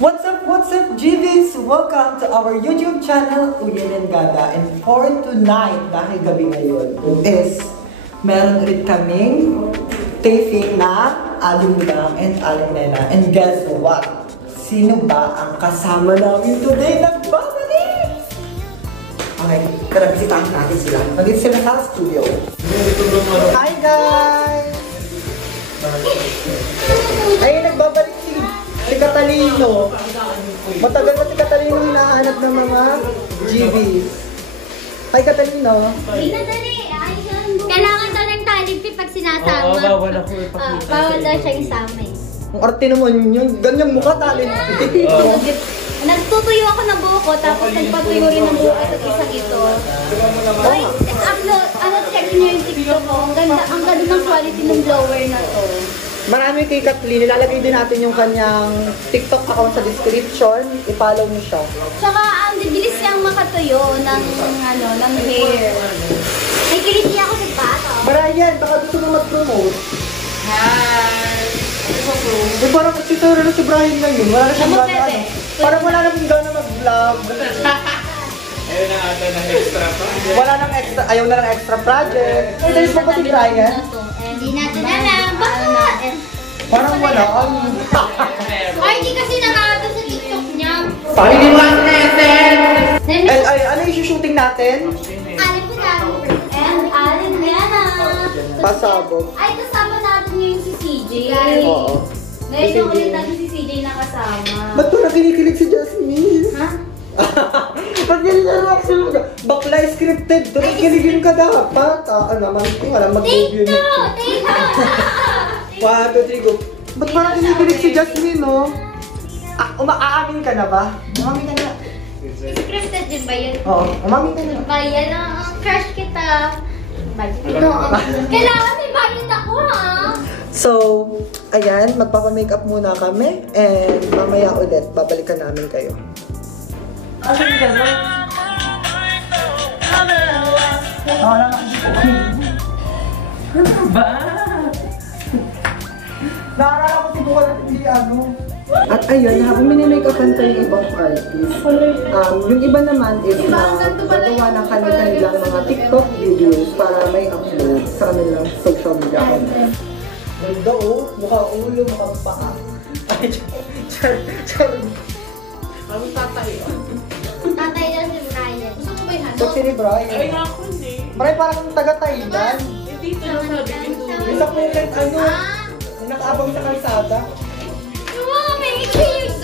What's up, GVs? Welcome to our YouTube channel, Uyen and Gada. And for tonight, dahil gabi ngayon, is meron ulit kaming taping na Aling Lang and Aling Nena. And guess what? Sino ba ang kasama namin today? Nagbabalik! Okay, tara, bisitahin natin sila. Nandito sila sa studio. Hi guys! Ay, nagbabalik si Catalino. Matagal na si Catalino hinahanap ng mga GVs. Hi Catalino. Kailangan daw ng talipin pag sinasama. Oo, bawal ako ipakita. Bawal daw siya isama eh. Ang arte naman yun. Ganyang mukha talent. Nagtutuyo ako ng buho ko, tapos nagpatuyo rin ng buho at isang ito. Ay, upload, check niyo yung TikTok ko. Ang ganda ng quality ng blower na to. Marami kay Kathleen. Ilalagay din natin yung kanyang TikTok account sa description. I-follow mo siya. Tsaka, ang bilis niyang makatuyo ng hair. May kiliti ako sa pato. Brian, baka gusto mo mag-promote. Hi! Yung parang nagsituro na si Brian ngayon. Wala na siyang gana. Parang wala na gana mag-vlog. Ayaw na ata ng extra pa. Wala nang extra, ayaw na ng extra project. Ay, dalis mo ba si Brian? Hindi natin alam. Bakit? Parang wala. Ay, di kasi nakakato sa TikTok niya. Paginiwan natin! Ay, ano yung shooting natin? Alin ko lang. And alin yan Pasabog. Ay, kasama natin ngayon si CJ. Oo. Ngayon yung ulit natin si CJ nakasama. Ba't parang kinikilig si Jasmine? Ha? Ba't ganyan na reaction mo? Bakla scripted. Doon kiligin ka dapat. Naman ko alam mag-review Take two! Take two! 1, 2, 3, go. Ba't parang kinikilig si Jasmine, no? Umaamin ka na ba? Umamin ka na. Scripted din ba yun? Oo, umamin ka na. Bayan ang crush kita. Kailangan may bayad ako, ha? So, ayan, magpapa-makeup muna kami. And mamaya ulit, babalikan namin kayo. Ano yung gano'n? Ano ba? Nakarala ko siguro na hindi ano. At ayun, habang mini-makeupan ko yung ibang artist, yung iba naman is gagawa ng kanilang mga TikTok videos para may upload sa kanilang social media content. Ganda oh, mukha ulo, mukha paa. Ay, char. Ang tatay. Tatay na si Brian. Gusto mo ba yung So, si Brian. Ay, ako hindi. Brian parang taga-Thailand. Hindi ito na sabi ko. Isa po yung nakaabang sa kalsada. Yung mga may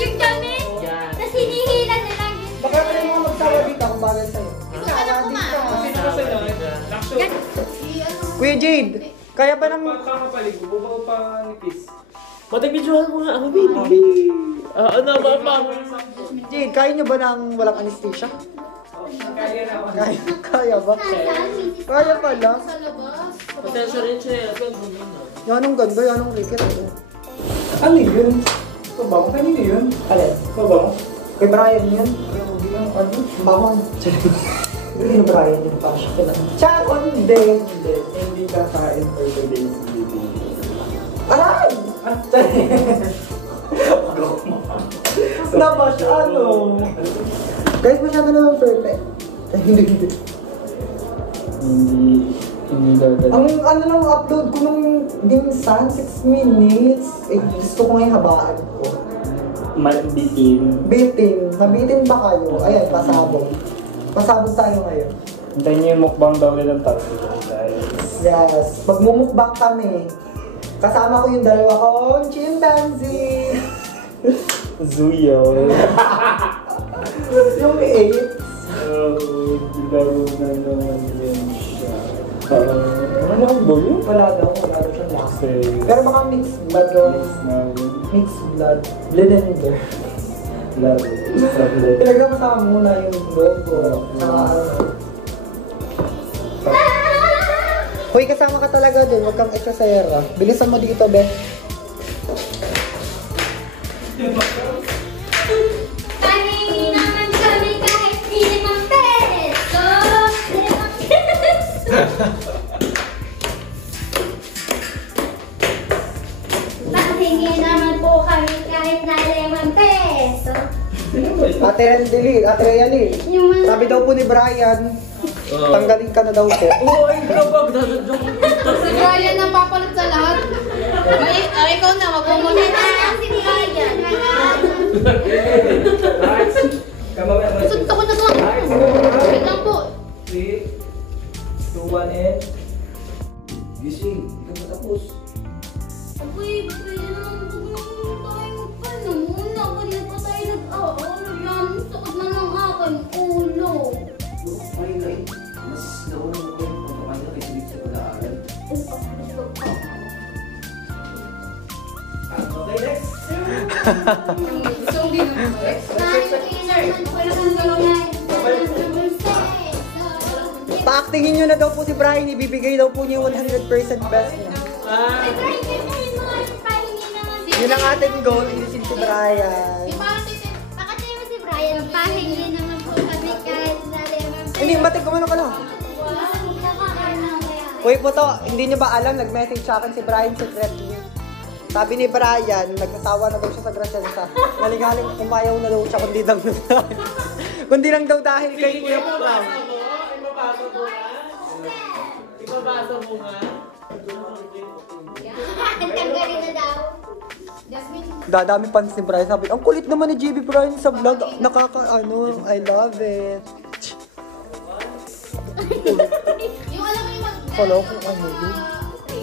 yung damit. Tapos hinihila na lang yun. Baka ka rin mga magsawa dito kung bagay sa'yo. Gusto ka na kumain. Sino ka sa lang? Laksyo. Kuya Jade, kaya ba ng... Kakapaligo, bubaw pa nipis. Matag-videohan mo nga ako, baby. Ano ba pa? Jade, kaya nyo ba ng walang anesthesia? Kaya na ako. Kaya ba? Kaya pala. Pasensya rin siya. Yan ang ganda, yan ang likit. Ano yun? Ito ba? Kanino yun? Alin? Ito ba? Kay Brian yun. Ano? Bawang. Hindi na Brian yun pa siya. Charon! Hindi. Hindi kakain for the days living. Aray! Nabash, ano? Guys, masyado naman perfect. Ay, hindi. Hindi dadali. Ang ano lang upload ko nung dinsan, 6 minutes. Eh, gusto ko ngayon habaan ko. Bitin. Bitin. Nabitin ba kayo? Ayan, pasabog. Pasabog tayo ngayon. Hintayin niyo yung mukbang daw nilang tatlo, guys. Yes. Magmumukbang kami. Kasama ko yung dalawa kong chimpanzee. Zuyo. Yung 8. Laro na naman yan siya. Ano ang boyo? Wala daw siyang lakas. Kasi... Pero baka mixed blood yun. Mixed blood. Blender. Laro. Pinagkakasama muna yung logo. Saka Hoy, kasama ka talaga dun. Huwag kang eksasera. Bilisan mo dito, Ben. Pahingi naman kami kahit limang peso. Pahingi naman po kami kahit na 5 peso. Ate Rendeli, Ate Rayani. Yung mga... Sabi daw po ni Brian, tanggalin ka na daw po. Oo, ay kabag. Dadadjok. Si Brian ang papalit sa lahat. Ikaw na, wag mo muna. Si Brian. Suntok ko na to. Wait lang po. 3, 2, 1, and... Gising, hindi ka matapos. Uy, pwede naman tayo magpano muna. Pwede pa tayo nag-aano yan. Sakot na ng aking ulo. Okay, like, mas nauna mo ko yung pagpapanya kay Silip sa pag-aaral. Okay, next. So, hindi naman. Pa-actingin nyo na daw po si Brian, ibibigay daw po niya yung 100% best niya. Yun ang ating goal, ilisin si Brian. Pakatay mo si Brian. Pahingi naman po kami kahit naliman. Hindi, batik kumano ka lang. Uy po to, hindi nyo ba alam, nag-message sa akin si Brian secretly. Sabi ni Brian, nagsasawa na daw siya sa Gracianza. Galing-galing umayaw na daw siya, kundi lang kundi lang daw dahil kay Kuya Pram. Ibabasa mo nga. Tanggalin na daw. Dadami fans ni Brian. Sabi, ang kulit naman ni JB Brian sa vlog. Nakaka-ano, I love it. Yung alam mo yung Follow ko ano yun.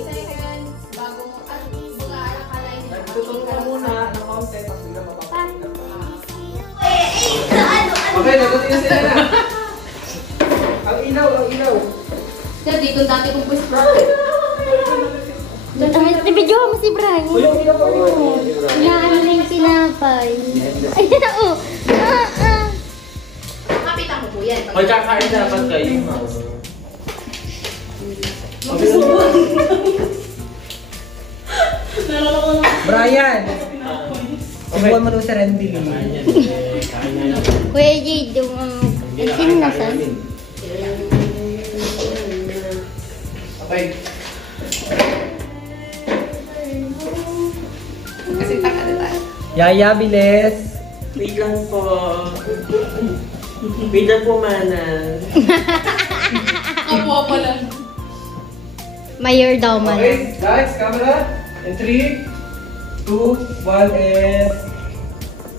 seconds bago mo at mag-aaral ka lang. Tutulong ka muna ng konti, tapos bigla mapapakita. Ano? Okay, nagutin na sila na. Ang ilaw, ang ilaw. Kasi dito dati kong push bro. Video mo si Brian. Yung ilaw, ang ilaw. Inaano na yung sinapay. Ayun na oh. Kapitan mo po yan. Magkakain dapat kayo. Brian! Subukan mo daw si Randy. Kuya Jade, yung sino nasan? Okay. Kasi taka diba? Yaya, bilis! Wait lang po. Wait lang po, Manang. Kapuha pa lang. Mayor daw man. Okay, guys, camera. In 3, 2, 1, and...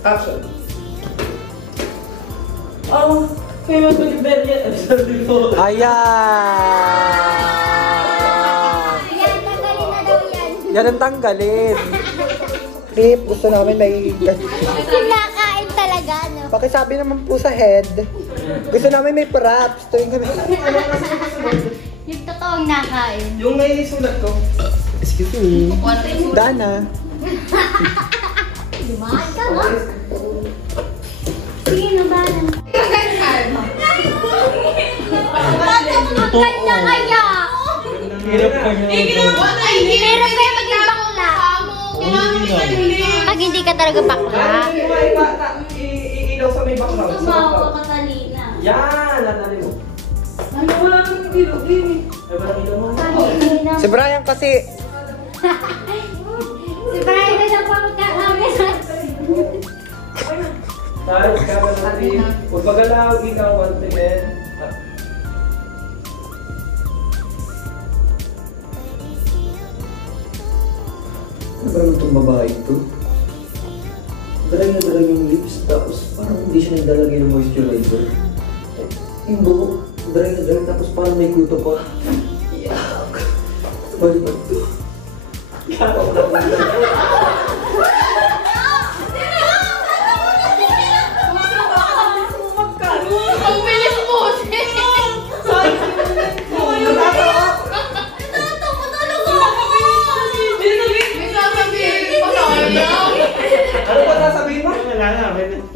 Action. Oh, kaya mag-Liberia. Sorry po. Ayan! Yan, tanggalin na daw yan. Yan ang tanggalin. Clip, gusto namin may... Kinakain talaga, no? Pakisabi naman po sa head. Gusto namin may props. Tuwing kami... Yung totoong nakain. Yung may sulat ko. Excuse me. Dana. Lumahan ka, ha? Sige na ba? Bakit ka kaya? Hirap pa niya. Pero kaya maging bakla. Pag hindi ka talaga bakla. Iilaw sa may background. Tumawa ka Katalina. Yan! Natali mo. Ano, wala nang ilaw. Ay, walang ilaw mo. Si Brian kasi... Si Brian na siya pa magkakamera. Guys, camera natin. Huwag magalaw. Ikaw, 1 second. Ano ba naman itong babae ito? Dalag na dalag yung lips, tapos parang hindi siya nagdalagay ng moisturizer. Yung buhok, dalag na dalag, tapos parang may kuto pa. Yuck! Balik ba ito? Kakao lang na Ang bilis mo! May sasabihin pa sa kanya. Ano ba sasabihin mo?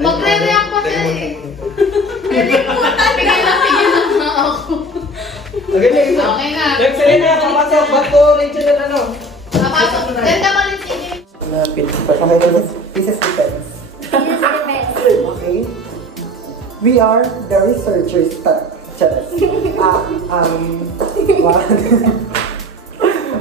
Magre-react pa siya eh. Pwede po, tigil na ako. Okay, next. Okay na. Next, Serena, papasok. Back to regional ano? Papasok. Ganda pa rin sige. This is defense. Okay. We are the researchers.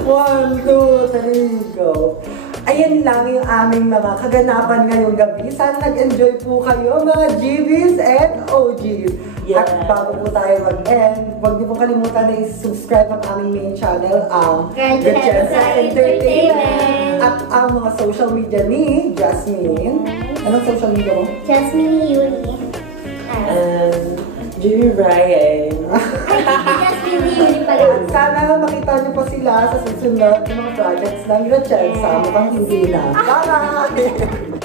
One, two, three, go. Ayan lang yung aming mga kaganapan ngayong gabi. Sana nag-enjoy po kayo mga GBs and OGs. At bago po tayo mag-end, huwag niyo pong kalimutan na i-subscribe ang aming main channel, ang Gretchensa Entertainment. At ang mga social media ni Jasmine. Anong social media mo? Jasmine Yuni. Jimmy Ryan. Jasmine Yuni pala. Sana makita niyo pa sila sa susunod ng mga projects ng Gretchensa. Mukhang hindi na. Bye!